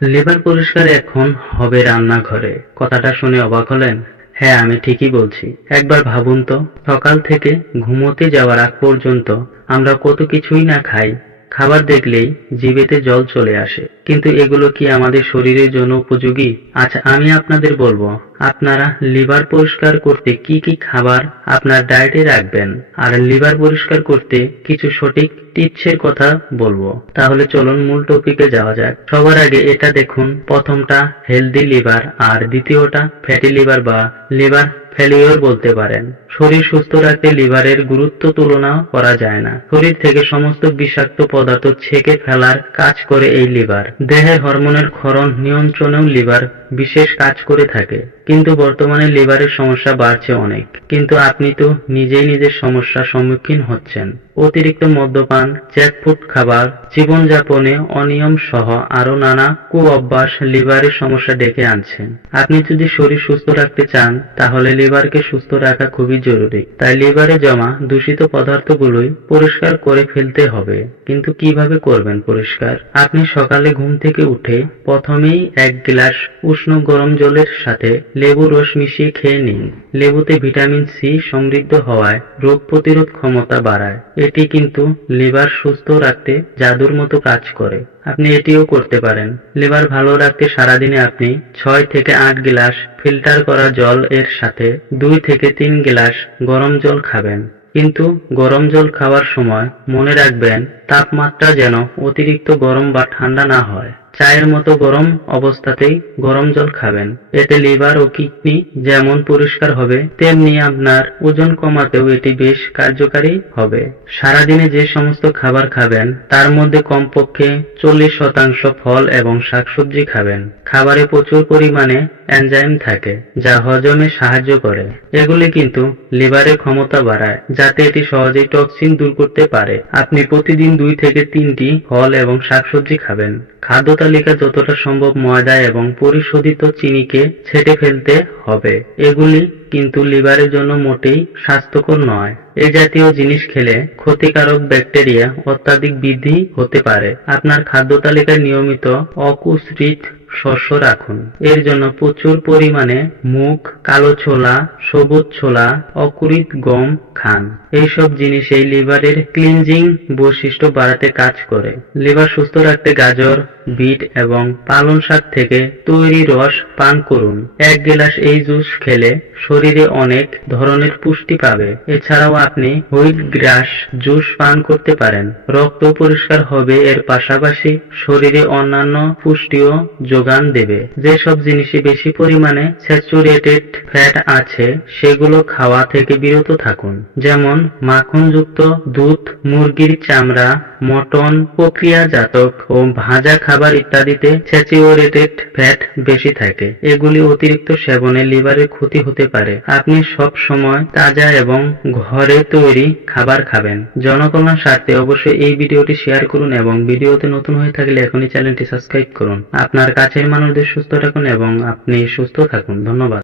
Liver পরিষ্কার এখন হবে রান্নাঘরে। কথাটা শুনে অবাক হলেন? হ্যাঁ, আমি ঠিকই বলছি। একবার ভাবুন তো, সকাল থেকে ঘুমোতে যাওয়ার আগ পর্যন্ত আমরা কত কিছুই না খাই। খাবার দেখলেই জিভেতে জল চলে আসে, কিন্তু এগুলো কি আমাদের শরীরের জন্য উপযোগী? আচ্ছা, আমি আপনাদের বলবো আপনারা লিভার পরিষ্কার করতে কি কি খাবার আপনার ডায়েটে রাখবেন, আর লিভার পরিষ্কার করতে কিছু সঠিক টিপসের কথা বলবো। তাহলে চলুন মূল টপিকে যাওয়া যাক। সবার আগে এটা দেখুন, প্রথমটা হেলদি লিভার আর দ্বিতীয়টা ফ্যাটি লিভার বা লিভার ফেলিওর বলতে পারেন। শরীর সুস্থ রাখতে লিভারের গুরুত্ব তুলনা করা যায় না। শরীর থেকে সমস্ত বিষাক্ত পদার্থ ছেঁকে ফেলার কাজ করে এই লিভার। দেহের হরমোনের ক্ষরণ নিয়ন্ত্রণেও লিভার বিশেষ কাজ করে থাকে। কিন্তু বর্তমানে লিভারের সমস্যা বাড়ছে অনেক, কিন্তু আপনি তো নিজেই নিজের সমস্যার সম্মুখীন হচ্ছেন। অতিরিক্ত মদ্যপান, জ্যাকফ্রুট খাবার, জীবনযাপনে অনিয়ম সহ আরো নানা কুঅভ্যাস লিভারের সমস্যা ডেকে আনছে। আপনি যদি শরীর সুস্থ রাখতে চান, তাহলে লিভারকে সুস্থ রাখা খুবই জরুরি। তাই লিভারে জমা দূষিত পদার্থগুলোই পরিষ্কার করে ফেলতে হবে। কিন্তু কিভাবে করবেন পরিষ্কার? আপনি সকালে ঘুম থেকে উঠে প্রথমেই 1 গ্লাস উষ্ণ গরম জলের সাথে লেবু রস মিশিয়ে খেয়ে নিন। লেবুতে ভিটামিন সি সমৃদ্ধ হওয়ায় রোগ প্রতিরোধ ক্ষমতা বাড়ায়। এটি কিন্তু লিভার সুস্থ রাখতে জাদুর মতো কাজ করে। আপনি এটিও করতে পারেন। লিভার ভালো রাখতে সারাদিনে আপনি 6 থেকে 8 গ্লাস ফিল্টার করা জল এর সাথে 2 থেকে 3 গ্লাস গরম জল খাবেন। কিন্তু গরম জল খাওয়ার সময় মনে রাখবেন, তাপমাত্রা যেন অতিরিক্ত গরম বা ঠান্ডা না হয়। চায়ের মতো গরম অবস্থাতেই গরম জল খাবেন। এতে লিভার ও কিডনি যেমন পরিষ্কার হবে, তেমনি আপনার ওজন কমাতেও এটি বেশ কার্যকারী হবে। সারাদিনে যে সমস্ত খাবার খাবেন তার মধ্যে কমপক্ষে 40% ফল এবং শাকসবজি খাবেন। খাবারে প্রচুর পরিমাণে এনজাইম থাকে, যা হজমে সাহায্য করে। এগুলি কিন্তু লিভারের ক্ষমতা বাড়ায়, যাতে এটি সহজেই টক্সিন দূর করতে পারে। আপনি প্রতিদিন 2 থেকে 3টি ফল এবং শাকসবজি খাবেন। খাদ্য তালিকা যতটা সম্ভব ময়দা এবং পরিশোধিত চিনিকে ছেঁটে ফেলতে হবে। এগুলি কিন্তু লিভারের জন্য মোটেই স্বাস্থ্যকর নয়। এই জাতীয় জিনিস খেলে ক্ষতিকারক ব্যাকটেরিয়া অত্যাধিক বৃদ্ধি হতে পারে। আপনার খাদ্য তালিকায় নিয়মিত অকুষিত শস্য রাখুন। এর জন্য প্রচুর পরিমাণে মুগ, কালো ছোলা, সবুজ ছোলা, অকুরিত গম খান। এইসব জিনিস এই লিভারের ক্লিনজিং বৈশিষ্ট্য বাড়াতে কাজ করে। লিভার সুস্থ রাখতে গাজর, বিট এবং পালং শাক থেকে তৈরি রস পান করুন। 1 গ্লাস এই জুস খেলে শরীরে অনেক ধরনের পুষ্টি পাবে। এছাড়াও আপনি হুইট গ্রাস জুস পান করতে পারেন। রক্ত পরিষ্কার হবে, এর পাশাপাশি শরীরে অন্যান্য পুষ্টিও যোগান দেবে। যেসব জিনিসে বেশি পরিমাণে স্যাচুরেটেড ফ্যাট আছে সেগুলো খাওয়া থেকে বিরত থাকুন, যেমন মাখনযুক্ত দুধ, মুরগির চামড়া, মটন, প্রক্রিয়াজাতক ও ভাজা খাবার ইত্যাদিতে স্যাচুরেটেড ফ্যাট বেশি থাকে। এগুলি অতিরিক্ত সেবনে লিভারের ক্ষতি হতে পারে। আপনি সব সময় তাজা এবং ঘরে তৈরি খাবার খাবেন। জনকল্যাণ স্বার্থে অবশ্যই এই ভিডিওটি শেয়ার করুন এবং ভিডিওতে নতুন হয়ে থাকলে এখনই চ্যানেলটি সাবস্ক্রাইব করুন। আপনার কাছের মানুষদের সুস্থ রাখুন এবং আপনি সুস্থ থাকুন। ধন্যবাদ।